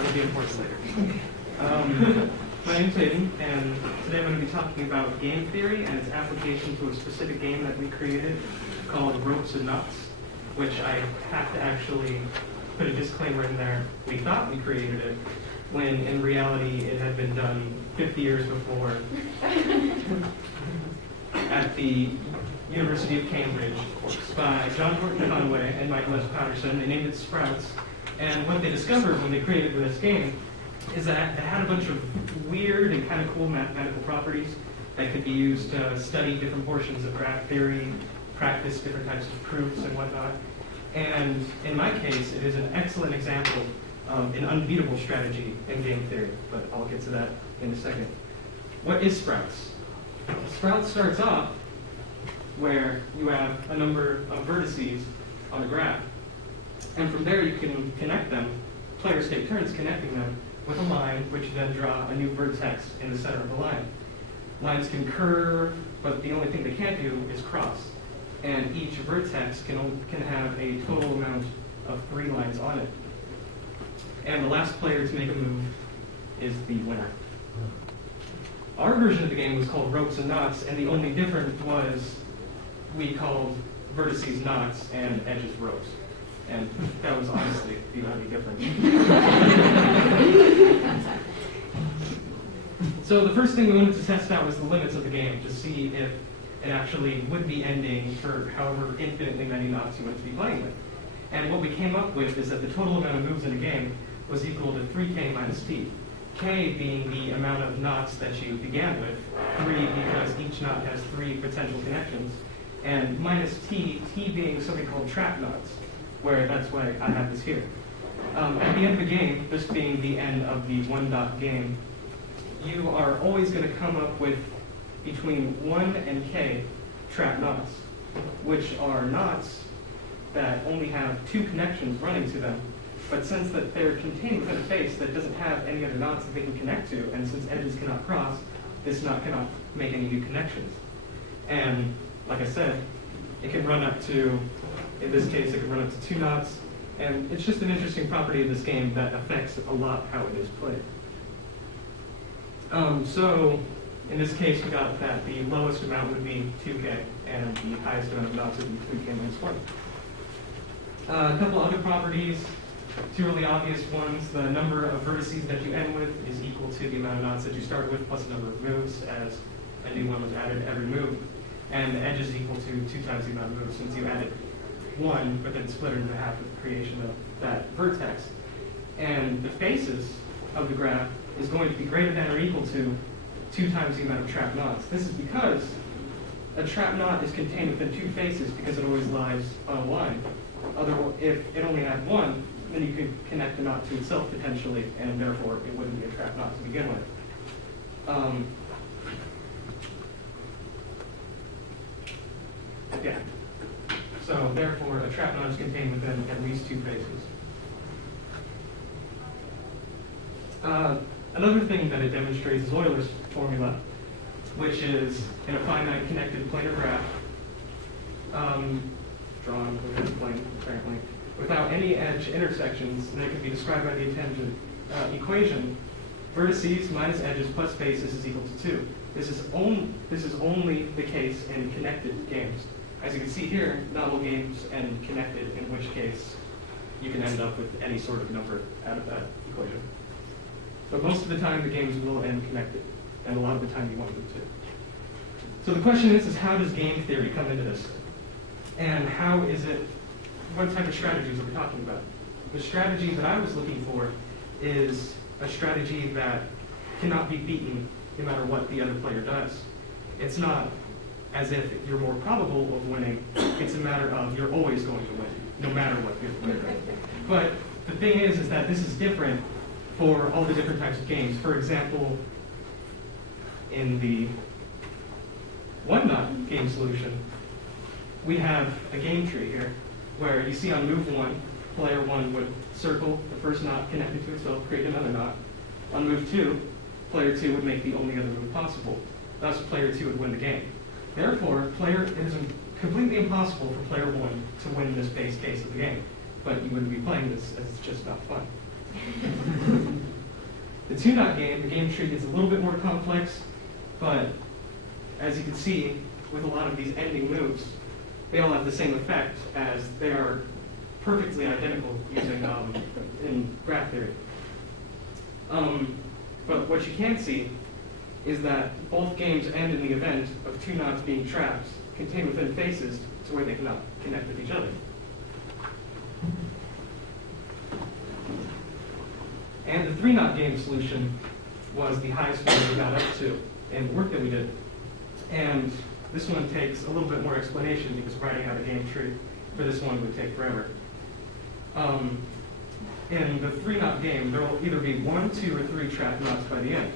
That'll be important later. My name's Hayden, and today I'm going to be talking about game theory and its application to a specific game that we created called Ropes and Knots, which I have to actually put a disclaimer in there. We thought we created it, when in reality it had been done 50 years before at the University of Cambridge by John Horton Conway and Michael S. Patterson. They named it Sprouts, and what they discovered when they created this game is that it had a bunch of weird and kind of cool mathematical properties that could be used to study different portions of graph theory, practice different types of proofs and whatnot. And in my case, it is an excellent example of an unbeatable strategy in game theory, but I'll get to that in a second. What is Sprouts? Sprouts starts off where you have a number of vertices on a graph, and from there you can connect them. Players take turns connecting them with a line, which then draw a new vertex in the center of the line. Lines can curve, but the only thing they can't do is cross. And each vertex can have a total amount of 3 lines on it. And the last player to make a move is the winner. Our version of the game was called Ropes and Knots, and the only difference was we called vertices knots and edges ropes. And that was honestly the only difference. So the first thing we wanted to test out was the limits of the game to see if it actually would be ending for however infinitely many knots you want to be playing with. And what we came up with is that the total amount of moves in a game was equal to 3k minus t. K being the amount of knots that you began with, 3 because each knot has 3 potential connections, and minus t, t being something called trap knots, where that's why I have this here. At the end of the game, this being the end of the one-dot game, you are always going to come up with between 1 and k trap knots, which are knots that only have 2 connections running to them. But since that they're contained within a face that doesn't have any other knots that they can connect to, and since edges cannot cross, this knot cannot make any new connections. And like I said, it can run up to, in this case, it can run up to 2 knots, and it's just an interesting property of this game that affects a lot how it is played. So in this case, we got that the lowest amount would be 2k, and the highest amount of knots would be 3k minus 1. A couple other properties. 2 really obvious ones. The number of vertices that you end with is equal to the amount of knots that you start with, plus the number of moves, as a new one was added every move. And the edge is equal to 2 times the amount of moves, since you added 1, but then split it into half with the creation of that vertex. And the faces of the graph is going to be greater than or equal to 2 times the amount of trap knots. This is because a trap knot is contained within 2 faces because it always lies on a line. Otherwise, if it only had 1, then you could connect the knot to itself potentially, and therefore it wouldn't be a trap knot to begin with. Yeah. So therefore, a trap knot is contained within at least 2 faces. Another thing that it demonstrates is Euler's formula, which is in a finite connected planar graph, drawn within the plane, apparently, without any edge intersections, and it can be described by the tangent equation. Vertices minus edges plus faces is equal to 2. This is only the case in connected games. As you can see here, not all games end connected, in which case you can end up with any sort of number out of that equation. But most of the time, the games will end connected, and a lot of the time you want them to. So the question is how does game theory come into this? And how is it, what type of strategies are we talking about? The strategy that I was looking for is a strategy that cannot be beaten no matter what the other player does. It's not as if you're more probable of winning, it's a matter of you're always going to win, no matter what you're doing. But the thing is that this is different for all the different types of games. For example, in the one-knot game solution, we have a game tree here, where you see on move 1, player 1 would circle the first knot connected to itself, create another knot. On move 2, player 2 would make the only other move possible. Thus, player 2 would win the game. Therefore, it is completely impossible for player 1 to win this base case of the game. But you wouldn't be playing this as it's just not fun. two-knot game, the game tree is a little bit more complex, but as you can see, with a lot of these ending moves, they all have the same effect as they are perfectly identical using in graph theory. But what you can see is that both games end in the event of two knots being trapped contained within faces to where they cannot connect with each other. And the three-knot game solution was the highest one we got up to in the work that we did. And this one takes a little bit more explanation because writing out a game tree for this one would take forever. In the three-knot game, there will either be 1, 2, or 3 trapped knots by the end.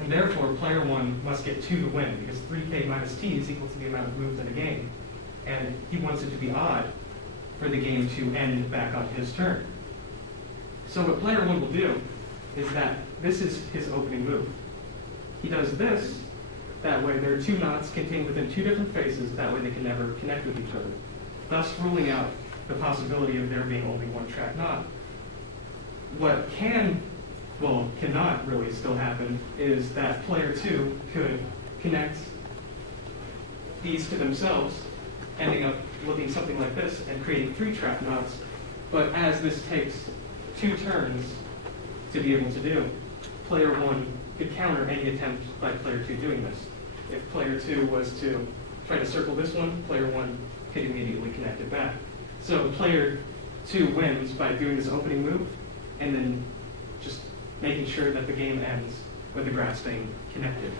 And therefore, player 1 must get 2 to win, because 3k minus t is equal to the amount of moves in a game. And he wants it to be odd for the game to end back on his turn. So what player 1 will do is that this is his opening move. He does this, that way there are 2 knots contained within 2 different faces, that way they can never connect with each other, thus ruling out the possibility of there being only 1 trapped knot. What cannot really still happen is that player 2 could connect these to themselves, ending up looking something like this and creating 3 trapped knots. But as this takes 2 turns to be able to do, player 1 could counter any attempt by player 2 doing this. If player 2 was to try to circle this one, player 1 could immediately connect it back. So player 2 wins by doing this opening move and then just making sure that the game ends with the graph staying connected.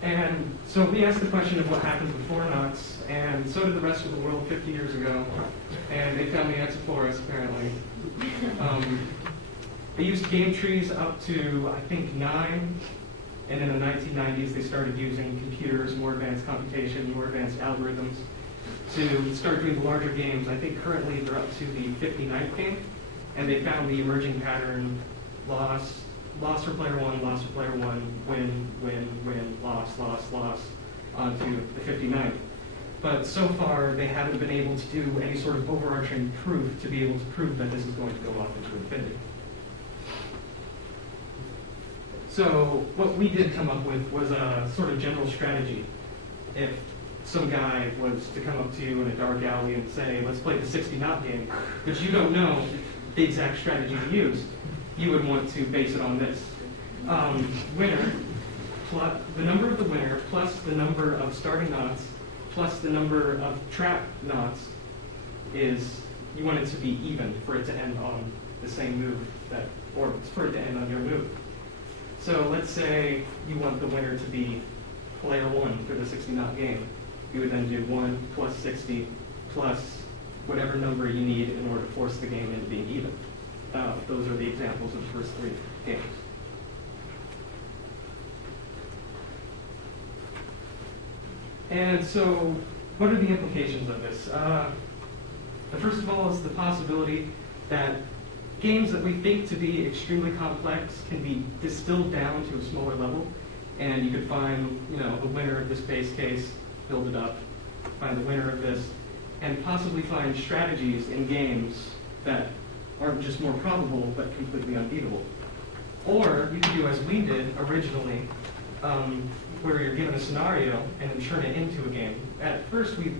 And so we asked the question of what happens before knots, and so did the rest of the world 50 years ago, and they found the answer for us, apparently. They used game trees up to, I think, 9, and in the 1990s they started using computers, more advanced computation, more advanced algorithms to start doing the larger games. I think currently they're up to the 59th game, and they found the emerging pattern: loss for player 1, loss for player 1, win, loss, onto the 59th. But so far, they haven't been able to do any sort of overarching proof to be able to prove that this is going to go off into infinity. So what we did come up with was a sort of general strategy. If some guy was to come up to you in a dark alley and say, let's play the 60-knot game, but you don't know the exact strategy to use, you would want to base it on this. Winner, plus the number of the winner, plus the number of starting knots, plus the number of trap knots, is, you want it to be even for it to end on the same move, or for it to end on your move. So let's say you want the winner to be player 1 for the 60-knot game. You would then do 1 plus 60 plus whatever number you need in order to force the game into being even. Those are the examples of the first 3 games. And so, what are the implications of this? The first of all is the possibility that games that we think to be extremely complex can be distilled down to a smaller level, and you could find, the winner of this base case, build it up, find the winner of this, and possibly find strategies in games that aren't just more probable, but completely unbeatable. Or you could do as we did originally, where you're given a scenario and then turn it into a game. At first, we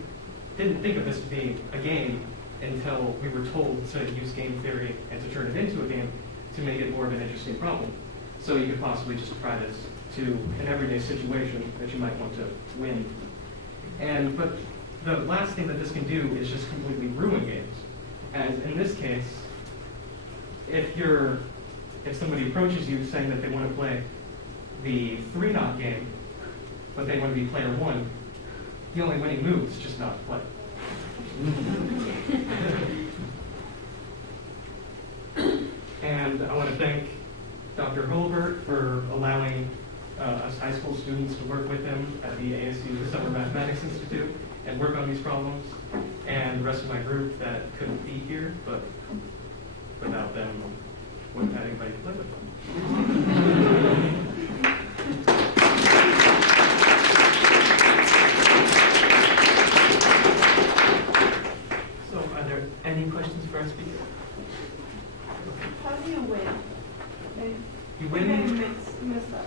didn't think of this to be a game until we were told to use game theory and to turn it into a game to make it more of an interesting problem. So you could possibly just apply this to an everyday situation that you might want to win. But the last thing that this can do is just completely ruin games. As in this case, if somebody approaches you saying that they want to play the 3-knot game, but they want to be player 1, the only winning move is just not to play. And I want to thank Dr. Holbert for allowing us high school students to work with him at the ASU Summer Mathematics Institute and work on these problems, and the rest of my group that couldn't be here, but without them, wouldn't have anybody to live with them. So are there Any questions for our speaker? How do you win? You win? Mess up.